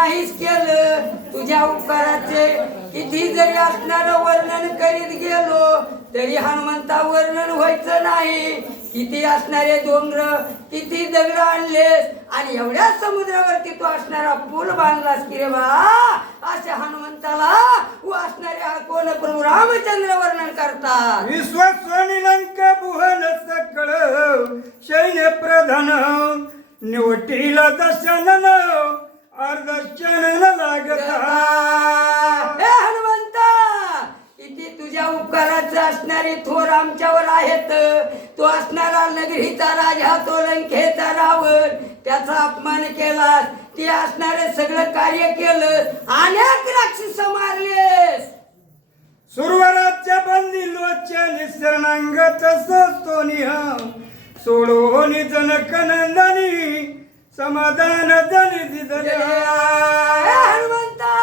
नाहीच केलं तुझ्या उपकाराचे. किती जरी असणारं वर्णन करीत गेलो तरी हनुमंता वर्णन व्हायचं नाही. किती असणारे डोंगर, किती दगड आणलेस आणि एवढ्या समुद्रावरती तू असणारा पूल बांधलास की रे बा. अशा हनुमंताला व असणारे कोण प्रभू रामचंद्र वर्णन करतात. विश्वस्वनी लंका बुहन सकळ सैन्य प्रधान निवटीला दशनन अर्धशनन लागता. हे हनुमंता, किती तुझ्या उपकाराचे असणारे थोर आमच्यावर आहेत. तो असणारा नगरीचा राजा, तो लंकेचा रावण, त्याचा अपमान केलास. ते असणारे सगळं कार्य केलं, अनेक राक्षस मारलेस. सुरवराच्या बंदी लोचनी शरणांगत सोस्तोनी सोडोनी जनकनंदनी समाधान जनी दिदल्या. हनुमंता,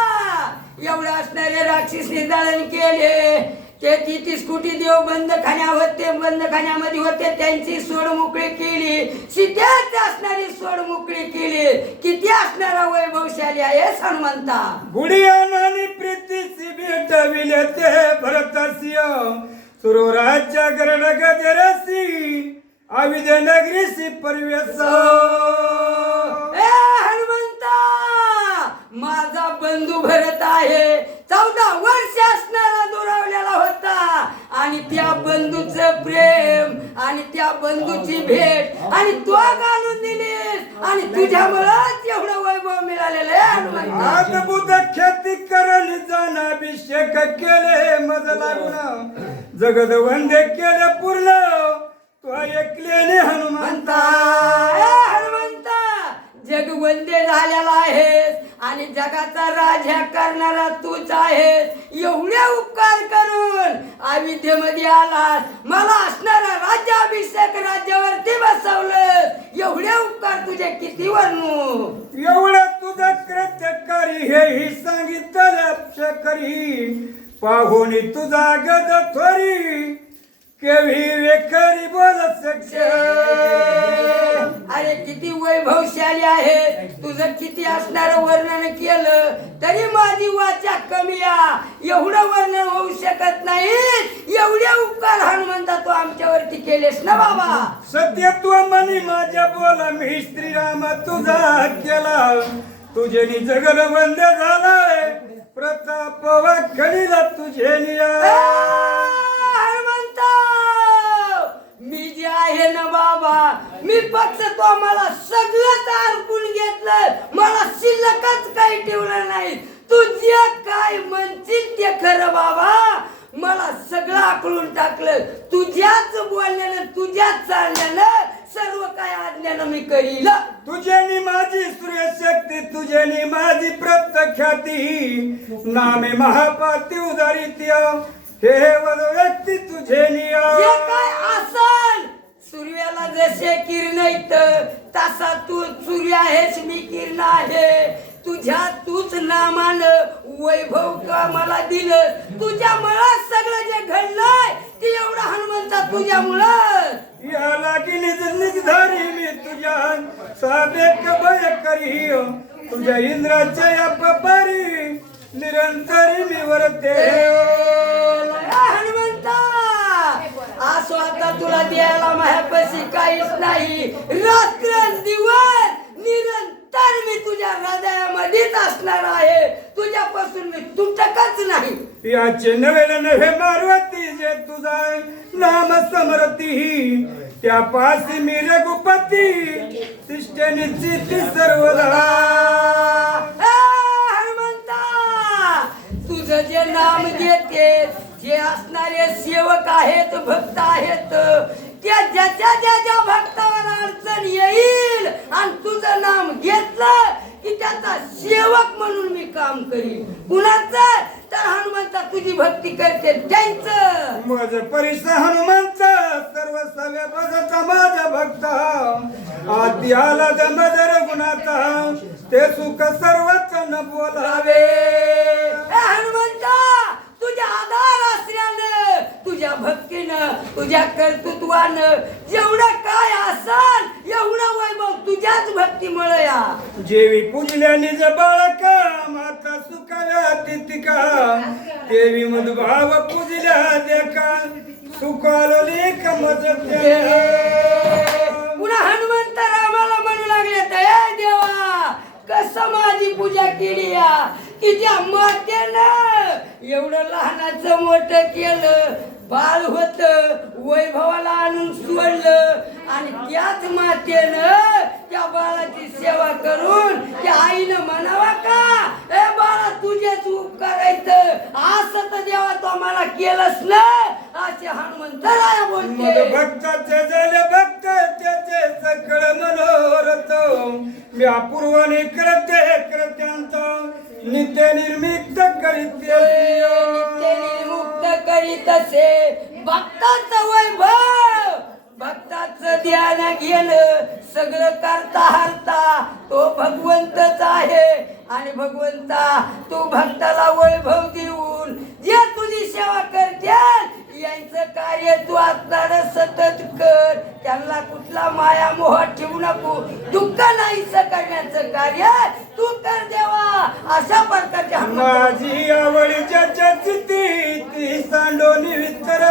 एवढे असणारे राक्षस निदान केले. ते 33 कोटी देव बंदखान्यामध्ये होते, त्यांची सोड मोकळी केली. सीतेची असणारी सोड मोकळी केली. किती असणारा वैभवशाली आहे हनुमंता. गुडियानानी प्रीतीची भेटविले ते भरतसिंह सुरवराच्या गरड गजरसी आविदे नगरीसी परवेश. ए हनुमंता, माझा बंधू भरत आहे. 14 वर्ष असणारा दुरावलेला होता आणि त्या बंधूचं प्रेम आणि त्या बंधूची भेट आणि तो घालून दिलीस आणि तुझ्यामुळेच एवढं वैभव मिळालेलं आहे हनुमंता. अद्भुत ख्याती करली जाण अभिषेक केले मज लागून जगद वंदे केले पूर्ण तो ऐकलेने हनुमंता. हनुमंता, जग वंदे झालेला आहेस आणि जगाचा राजा करणारा तूच आहेस. एवढे उपकार करून अयोध्येमध्ये आलास, मला असणारा राज्याभिषेक राज्यावरती बसवलं. एवढे उपकार तुझे किती वर्णू. एवढं तुझं कृत्य करी हेही सांगितलं करी पाहुनी तुझा गद थोरी केवी वेखरी बोल सक्ष. अरे किती वैभवशाली आहे. तुझं किती असणारं वर्णन केलं तरी माझी वाचा कमी आहे. एवढं वर्णन होऊ शकत नाही. एवढे उपकार हनुमंता तू आमच्यावरती केलेस ना बाबा. सत्य तू मनी माझ्या बोला मी श्रीराम तुझा केला तुझे नि जगल बंद झालाय प्रताप वाखणीला तुझे निया. हनुमंता, मी जे आहे ना बाबा, मी फक्त तो मला सगळं अर्पून घेतलं. मला शिल्लकच काही ठेवलं नाही. तू जे काय म्हणशील ते खरं बाबा. मला सगळं आकळून टाकलं. तुझ्याच बोलण्यानं, तुझ्याच चालण्यानं, सर्व काय आज्ञानं मी करील. तुझ्यानी माझी सूर्यशक्ती तुझ्यानी माझी प्रत्यख्याती नामे महापाती उदारित हे वद व्यक्ती तुझे निया. जे काय असल, सूर्याला जसे किरण येत तसा तू सूर्य आहेस, मी किरण आहे. तुझ्या तूच नामानं वैभव का मला दिलं. तुझ्यामुळं सगळं जे घडलंय ते एवढं हनुमंता तुझ्यामुळं. या लागी निधारी मी तुझ्या साबेक भय करी तुझ्या इंद्राच्या या पपारी निरंतरी मी वरते. हनुमंता, असो आता तुला द्यायला माझ्यापाशी काहीच नाही. रात्र दिवस निरंतर मी तुझ्या हृदयामध्येच असणार आहे. तुझ्यापासून मी तुटकच नाही. याचे नवे नवे मारुती जे तुझा नाम समरती त्या पासी मी रघुपती तिष्ठे निश्चिती सर्वदा. हनुमंता, तुझं जे नाम घेते, जे असणारे सेवक आहेत, भक्त आहेत, त्या ज्याच्या भक्तावर अडचण येईल आणि तुझं नाम घेतलं की त्याचा सेवक म्हणून मी काम करीन. कुणाचं तर हनुमंता तुझी भक्ती करते त्यांचं. मज परिस हनुमंत सर्व सव्य भगता माझा भक्त आती आला दमदर गुणाचा ते सुख सर्वच न बोलावे. हनुमंता, तुझ्या आधार असल्यानं, तुझ्या भक्तीनं, तुझ्या कर्तृत्वानं जेवढं काय असल एवढं वैभव तुझ्याच भक्तीमुळे या. जेवी पूजल्या निज बाळका का देवी मधुभाव पूजल्या देखा सुखालो लेख मज पुन्हा हनुमंत रामाला म्हणू लागले तर देवा कसं माझी पूजा केली या की त्या मातेनं एवढं लहानाचं मोठं केलं बाळ होत वैभवाला आणून सोडलं आणि त्याच मातेनं त्या बाळाची सेवा करून त्या आईनं म्हणावा का ए बाळा तुझेच उपकार आहेत असं तर देवा तो मला केलंच ना असे हनुमंतराया बोलते भक्ताचे झाले भक्त त्याचे सकळ मनोरथ मी अपूर्वाने करते कृत्यांत नित्य निर्मित करीते नित्य निर्मुक्त करीत असे भक्ताचं वैभव भक्ताचं ध्यान घेणं सगळं करता हरता तो भगवंतच आहे आणि भगवंता तू भक्ताला वैभव देऊन जे तुझी सेवा करतात यांचं कार्य तू असणार सतत कर त्यांना कुठला माया मोह ठेवू नको दुःख नाहीस करण्याचं कार्य तू कर देवा अशा प्रकारच्या माझी आवडीच्या चित्ती ती सांडोनी वितर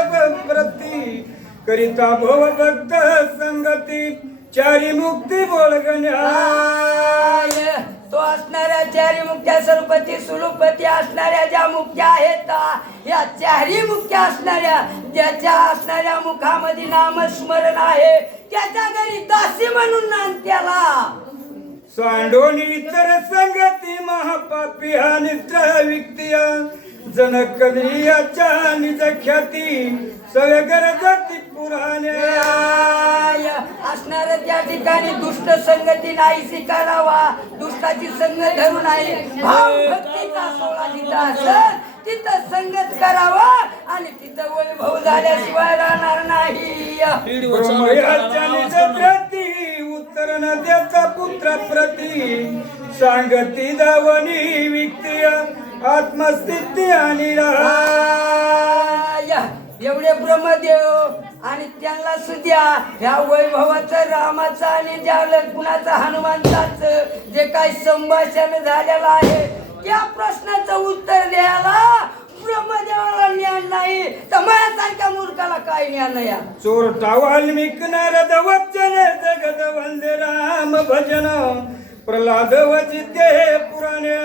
प्रती करिता भव भक्त संगती चारी मुक्ती बोलगण्या तो असणाऱ्या चारी मुक्त्या सरुपती सुलुपती असणाऱ्या ज्या मुक्त्या आहेत या चारी मुक्त्या असणाऱ्या ज्याच्या असणाऱ्या मुखामध्ये नामस्मरण आहे त्याच्या घरी दासी म्हणून नाम त्याला सांडोनी इतर संगती महापापी हा नित्र विक्तिया जनक कलियाच्या निज ख्याती सगळे गरजती पुराणे असणार त्या ठिकाणी दुष्ट संगती नाही करावा दुष्टाची संगत धरू नाही भाव भक्तीचा सोहळा जिथं असेल तिथं संगत करावा आणि तिथं वैभव झाल्याशिवाय राहणार नाही ब्रह्मयाच्या निज प्रती उत्तर नद्याचा पुत्र प्रती सांगती दावणी विक्तिया आत्मस्थिती आणि एवढे ब्रह्मदेव आणि त्यांना सुद्धा ह्या वैभवाचं रामाचं आणि ज्या कुणाचं हनुमंताचं जे काही संभाषण झालेलं आहे त्या प्रश्नाचं उत्तर द्यायला ब्रह्मदेवाला ज्ञान नाही तर माझ्यासारख्या मूर्खाला काय ज्ञान नाही चोरटा वाल्मिक नारद वचन जगद वंदे राम भजन प्रल्हाद वचिते पुराणे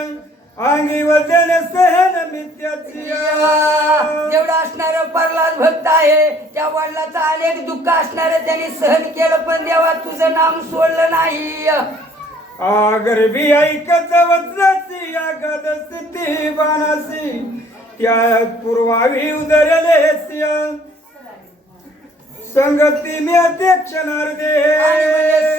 अंगी वजन सहन मित्याची जेवढा असणारं प्रल्हाद भक्त आहे त्या वडिलाचं अनेक दुःख असणारं त्यांनी सहन केलं पण देवा तुझं नाम सोडलं नाही गर्भी ऐकत वचनाची आगद स्थिती बाणासी त्या पूर्वावी उदरले संगती मी अध्यक्ष नारदे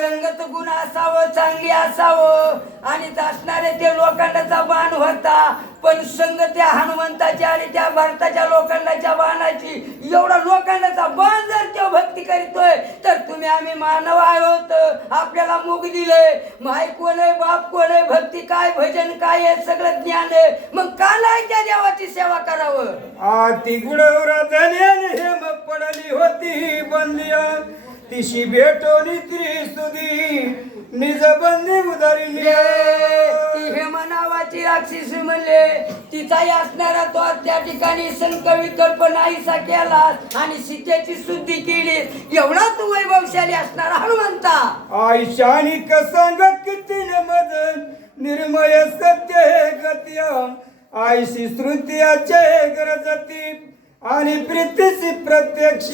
संगत गुण असावं चांगली असावं आणि असणारे ते लोखंडाचा बाण होता पण संग त्या हनुमंताच्या आणि त्या भारताच्या लोखंडाच्या बाणाची एवढा लोखंडाचा बाण जर तो भक्ती करीतोय तर तुम्ही आम्ही मानव आहोत आपल्याला मुग दिले माय कोण आहे बाप कोण आहे भक्ती काय भजन काय आहे सगळं ज्ञान आहे मग का नाही त्या देवाची सेवा करावं आती गुणवराधन्याने हेम पडली होती बंदिया तिशी भेटोनी त्रिस्तुती निज बंदी उदारिली ती हेमा नावाची राक्षसी म्हणले तिचाही असणारा तो त्या ठिकाणी संकल्प नाहीसा केला आणि सीतेची शुद्धी केली एवढा तू वैभवशाली असणारा हनुमंता आईशानी कसंग किती मदन निर्मय सत्य गत्य आईशी श्रुतीयाचे गरजती आणि प्रीतीची प्रत्यक्ष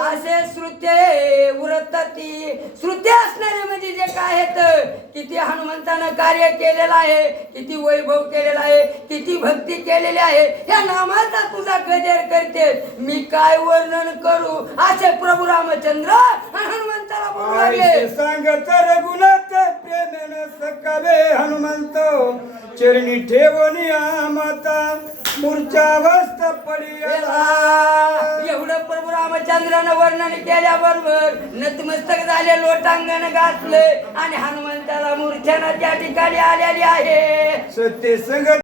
असे श्रुते उरतती श्रुते असणारे म्हणजे जे काय आहेत किती हनुमंतानं कार्य केलेलं आहे किती वैभव केलेला आहे किती भक्ती केलेली आहे या नामाचा तुझा गजर करते मी काय वर्णन करू असे प्रभू रामचंद्र हनुमंताला बोलू लागले सांगत रघुनाथ प्रेमेन सकावे हनुमंत चरणी ठेवणी माता मूर्छावस्थ एवढं प्रभू रामचंद्रानं वर्णन केल्याबरोबर नतमस्तक झाले लोटांगण घातले आणि हनुमंताला मूर्छना त्या ठिकाणी आलेली आहे सत्य संगत